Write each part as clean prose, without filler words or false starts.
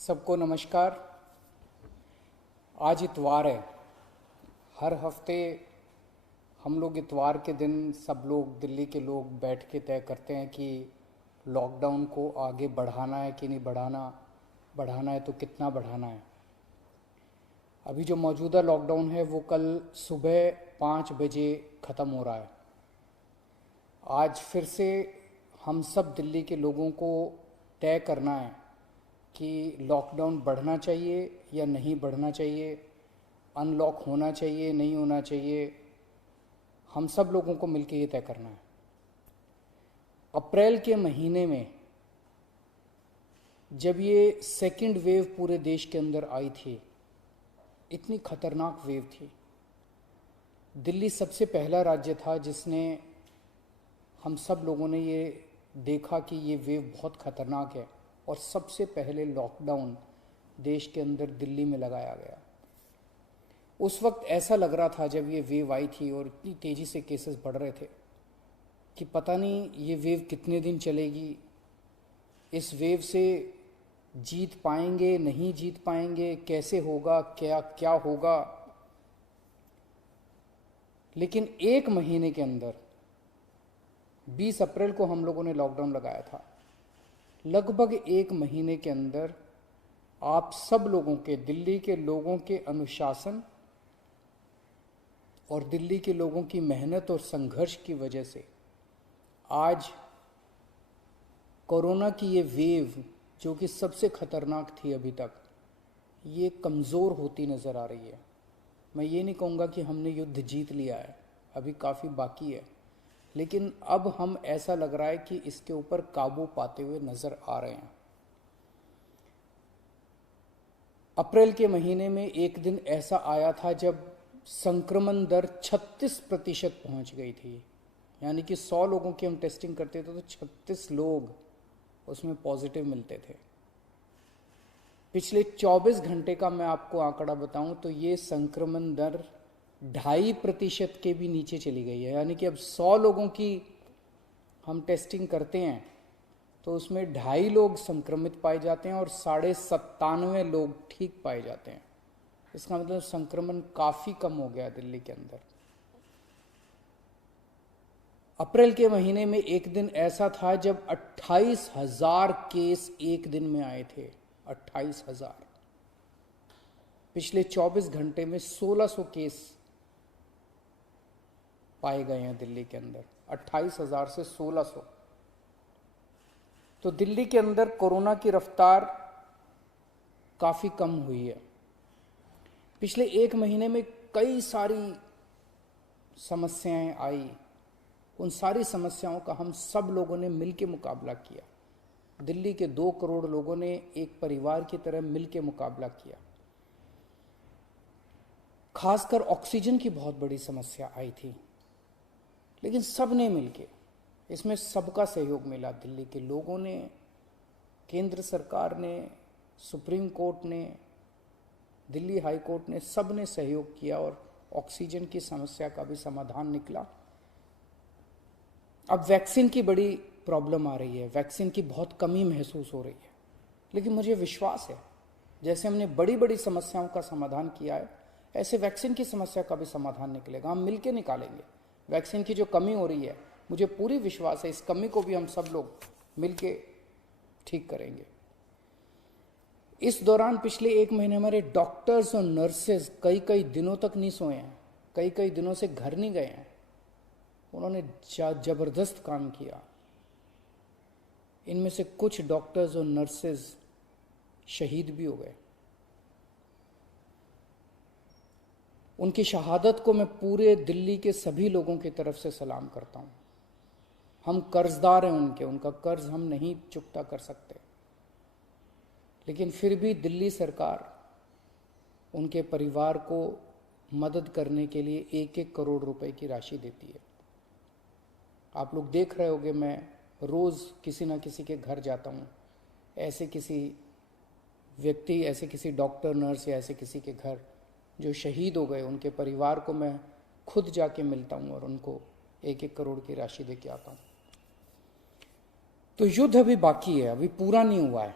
सबको नमस्कार। आज इतवार है। हर हफ्ते हम लोग इतवार के दिन सब लोग दिल्ली के लोग बैठ के तय करते हैं कि लॉकडाउन को आगे बढ़ाना है कि नहीं बढ़ाना, बढ़ाना है तो कितना बढ़ाना है। अभी जो मौजूदा लॉकडाउन है वो कल सुबह 5 बजे ख़त्म हो रहा है। आज फिर से हम सब दिल्ली के लोगों को तय करना है कि लॉकडाउन बढ़ना चाहिए या नहीं बढ़ना चाहिए, अनलॉक होना चाहिए नहीं होना चाहिए। हम सब लोगों को मिलकर ये तय करना है। अप्रैल के महीने में जब ये सेकंड वेव पूरे देश के अंदर आई थी, इतनी खतरनाक वेव थी। दिल्ली सबसे पहला राज्य था जिसने, हम सब लोगों ने ये देखा कि ये वेव बहुत खतरनाक है और सबसे पहले लॉकडाउन देश के अंदर दिल्ली में लगाया गया। उस वक्त ऐसा लग रहा था जब ये वेव आई थी और इतनी तेज़ी से केसेस बढ़ रहे थे कि पता नहीं ये वेव कितने दिन चलेगी, इस वेव से जीत पाएंगे नहीं जीत पाएंगे, कैसे होगा, क्या क्या होगा। लेकिन एक महीने के अंदर 20 अप्रैल को हम लोगों ने लॉकडाउन लगाया था। लगभग एक महीने के अंदर आप सब लोगों के, दिल्ली के लोगों के अनुशासन और दिल्ली के लोगों की मेहनत और संघर्ष की वजह से आज कोरोना की ये वेव, जो कि सबसे खतरनाक थी अभी तक, ये कमज़ोर होती नज़र आ रही है। मैं ये नहीं कहूँगा कि हमने युद्ध जीत लिया है, अभी काफ़ी बाकी है, लेकिन अब हम, ऐसा लग रहा है कि इसके ऊपर काबू पाते हुए नज़र आ रहे हैं। अप्रैल के महीने में एक दिन ऐसा आया था जब संक्रमण दर 36% पहुंच गई थी। यानी कि 100 लोगों की हम टेस्टिंग करते थे तो 36 लोग उसमें पॉजिटिव मिलते थे। पिछले 24 घंटे का मैं आपको आंकड़ा बताऊं तो ये संक्रमण दर 2.5% के भी नीचे चली गई है। यानी कि अब 100 लोगों की हम टेस्टिंग करते हैं तो उसमें 2.5 लोग संक्रमित पाए जाते हैं और 97.5 लोग ठीक पाए जाते हैं। इसका मतलब संक्रमण काफ़ी कम हो गया दिल्ली के अंदर। अप्रैल के महीने में एक दिन ऐसा था जब 28,000 केस एक दिन में आए थे। 28,000। पिछले 24 घंटे में 1600 केस पाए गए हैं दिल्ली के अंदर। 28,000 से 1600। तो दिल्ली के अंदर कोरोना की रफ्तार काफ़ी कम हुई है। पिछले एक महीने में कई सारी समस्याएं आई। उन सारी समस्याओं का हम सब लोगों ने मिलकर मुकाबला किया। दिल्ली के 2 करोड़ लोगों ने एक परिवार की तरह मिलकर मुकाबला किया। खासकर ऑक्सीजन की बहुत बड़ी समस्या आई थी, लेकिन सब ने मिलके, इसमें सबका सहयोग मिला। दिल्ली के लोगों ने, केंद्र सरकार ने, सुप्रीम कोर्ट ने, दिल्ली हाई कोर्ट ने, सब ने सहयोग किया और ऑक्सीजन की समस्या का भी समाधान निकला। अब वैक्सीन की बड़ी प्रॉब्लम आ रही है, वैक्सीन की बहुत कमी महसूस हो रही है, लेकिन मुझे विश्वास है जैसे हमने बड़ी बड़ी समस्याओं का समाधान किया है, ऐसे वैक्सीन की समस्या का भी समाधान निकलेगा। हम मिलकर निकालेंगे। वैक्सीन की जो कमी हो रही है, मुझे पूरी विश्वास है इस कमी को भी हम सब लोग मिलके ठीक करेंगे। इस दौरान पिछले एक महीने हमारे डॉक्टर्स और नर्सेज कई कई दिनों तक नहीं सोए हैं, कई कई दिनों से घर नहीं गए हैं। उन्होंने जबरदस्त काम किया। इनमें से कुछ डॉक्टर्स और नर्सेज शहीद भी हो गए। उनकी शहादत को मैं पूरे दिल्ली के सभी लोगों की तरफ से सलाम करता हूं। हम कर्जदार हैं उनके, उनका कर्ज हम नहीं चुकता कर सकते, लेकिन फिर भी दिल्ली सरकार उनके परिवार को मदद करने के लिए 1-1 करोड़ रुपए की राशि देती है। आप लोग देख रहे होंगे, मैं रोज़ किसी ना किसी के घर जाता हूँ, ऐसे किसी व्यक्ति, ऐसे किसी डॉक्टर, नर्स या ऐसे किसी के घर जो शहीद हो गए, उनके परिवार को मैं खुद जाके मिलता हूँ और उनको 1-1 करोड़ की राशि दे के आता हूँ। तो युद्ध अभी बाकी है, अभी पूरा नहीं हुआ है।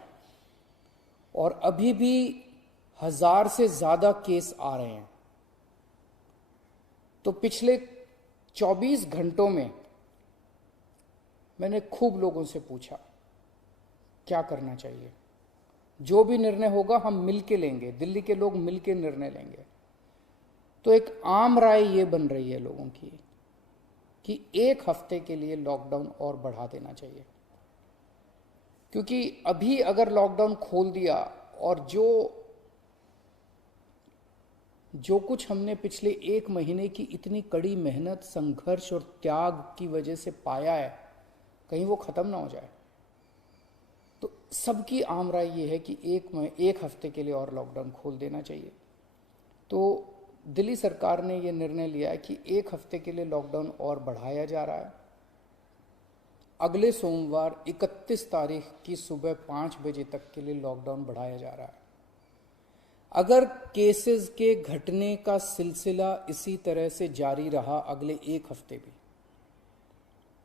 और अभी भी 1000 से ज्यादा केस आ रहे हैं। तो पिछले 24 घंटों में मैंने खूब लोगों से पूछा क्या करना चाहिए। जो भी निर्णय होगा हम मिलके लेंगे, दिल्ली के लोग मिलके निर्णय लेंगे। तो एक आम राय ये बन रही है लोगों की कि 1 हफ्ते के लिए लॉकडाउन और बढ़ा देना चाहिए, क्योंकि अभी अगर लॉकडाउन खोल दिया और जो कुछ हमने पिछले 1 महीने की इतनी कड़ी मेहनत, संघर्ष और त्याग की वजह से पाया है, कहीं वो खत्म ना हो जाए। तो सबकी आम राय ये है कि 1 हफ्ते के लिए और लॉकडाउन खोल देना चाहिए। तो दिल्ली सरकार ने ये निर्णय लिया है कि 1 हफ्ते के लिए लॉकडाउन और बढ़ाया जा रहा है। अगले सोमवार 31 तारीख की सुबह 5 बजे तक के लिए लॉकडाउन बढ़ाया जा रहा है। अगर केसेस के घटने का सिलसिला इसी तरह से जारी रहा अगले 1 हफ्ते भी,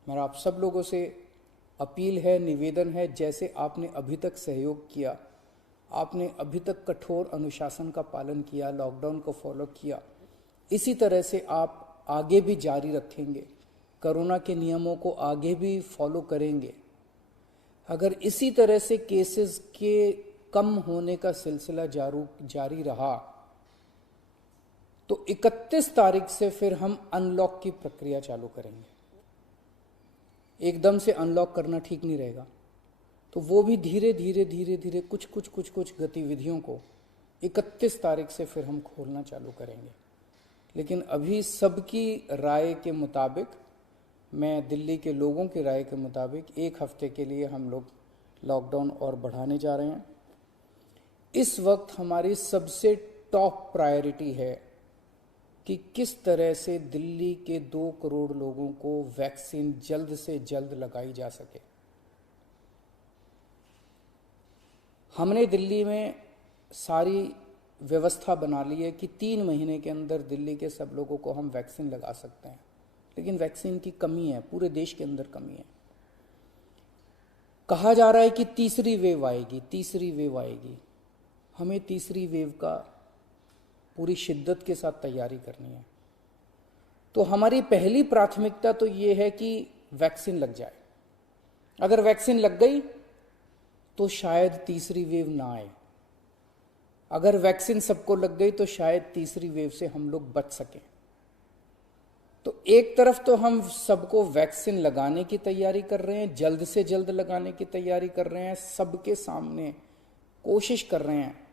मेरा आप सब लोगों से अपील है, निवेदन है, जैसे आपने अभी तक सहयोग किया, आपने अभी तक कठोर अनुशासन का पालन किया, लॉकडाउन को फॉलो किया, इसी तरह से आप आगे भी जारी रखेंगे, कोरोना के नियमों को आगे भी फॉलो करेंगे। अगर इसी तरह से केसेस के कम होने का सिलसिला जारी रहा तो 31 तारीख से फिर हम अनलॉक की प्रक्रिया चालू करेंगे। एकदम से अनलॉक करना ठीक नहीं रहेगा, तो वो भी धीरे धीरे कुछ गतिविधियों को 31 तारीख से फिर हम खोलना चालू करेंगे। लेकिन अभी सबकी राय के मुताबिक, मैं दिल्ली के लोगों की राय के मुताबिक 1 हफ्ते के लिए हम लोग लॉकडाउन और बढ़ाने जा रहे हैं। इस वक्त हमारी सबसे टॉप प्रायोरिटी है कि किस तरह से दिल्ली के 2 करोड़ लोगों को वैक्सीन जल्द से जल्द लगाई जा सके। हमने दिल्ली में सारी व्यवस्था बना ली है कि 3 महीने के अंदर दिल्ली के सब लोगों को हम वैक्सीन लगा सकते हैं, लेकिन वैक्सीन की कमी है, पूरे देश के अंदर कमी है। कहा जा रहा है कि तीसरी वेव आएगी। हमें तीसरी वेव का पूरी शिद्दत के साथ तैयारी करनी है। तो हमारी पहली प्राथमिकता तो ये है कि वैक्सीन लग जाए। अगर वैक्सीन लग गई तो शायद तीसरी वेव ना आए। अगर वैक्सीन सबको लग गई तो शायद तीसरी वेव से हम लोग बच सकें। तो एक तरफ तो हम सबको वैक्सीन लगाने की तैयारी कर रहे हैं, जल्द से जल्द लगाने की तैयारी कर रहे हैं, सबके सामने कोशिश कर रहे हैं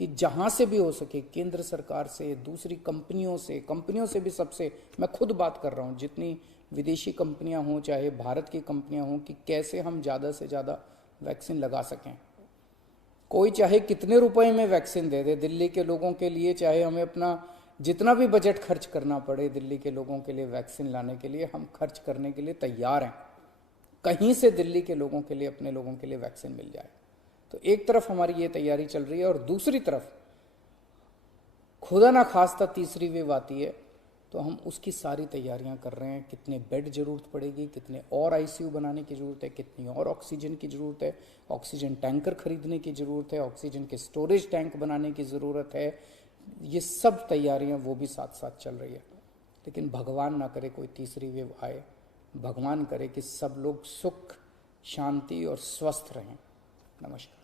कि जहां से भी हो सके, केंद्र सरकार से, दूसरी कंपनियों से भी, सबसे मैं खुद बात कर रहा हूं, जितनी विदेशी कंपनियां हों चाहे भारत की कंपनियां हों, कि कैसे हम ज़्यादा से ज़्यादा वैक्सीन लगा सकें। कोई चाहे कितने रुपए में वैक्सीन दे दे दिल्ली के लोगों के लिए, चाहे हमें अपना जितना भी बजट खर्च करना पड़े दिल्ली के लोगों के लिए वैक्सीन लाने के लिए, हम खर्च करने के लिए तैयार हैं। कहीं से दिल्ली के लोगों के लिए, अपने लोगों के लिए वैक्सीन मिल जाए। तो एक तरफ हमारी ये तैयारी चल रही है और दूसरी तरफ खुदा ना खास्ता तीसरी वेव आती है तो हम उसकी सारी तैयारियां कर रहे हैं। कितने बेड जरूरत पड़ेगी, कितने और आईसीयू बनाने की जरूरत है, कितनी और ऑक्सीजन की जरूरत है, ऑक्सीजन टैंकर खरीदने की जरूरत है, ऑक्सीजन के स्टोरेज टैंक बनाने की जरूरत है। ये सब तैयारियां वो भी साथ साथ चल रही है। लेकिन भगवान ना करे कोई तीसरी वेव आए, भगवान करे कि सब लोग सुख, शांति और स्वस्थ रहें। नमस्कार।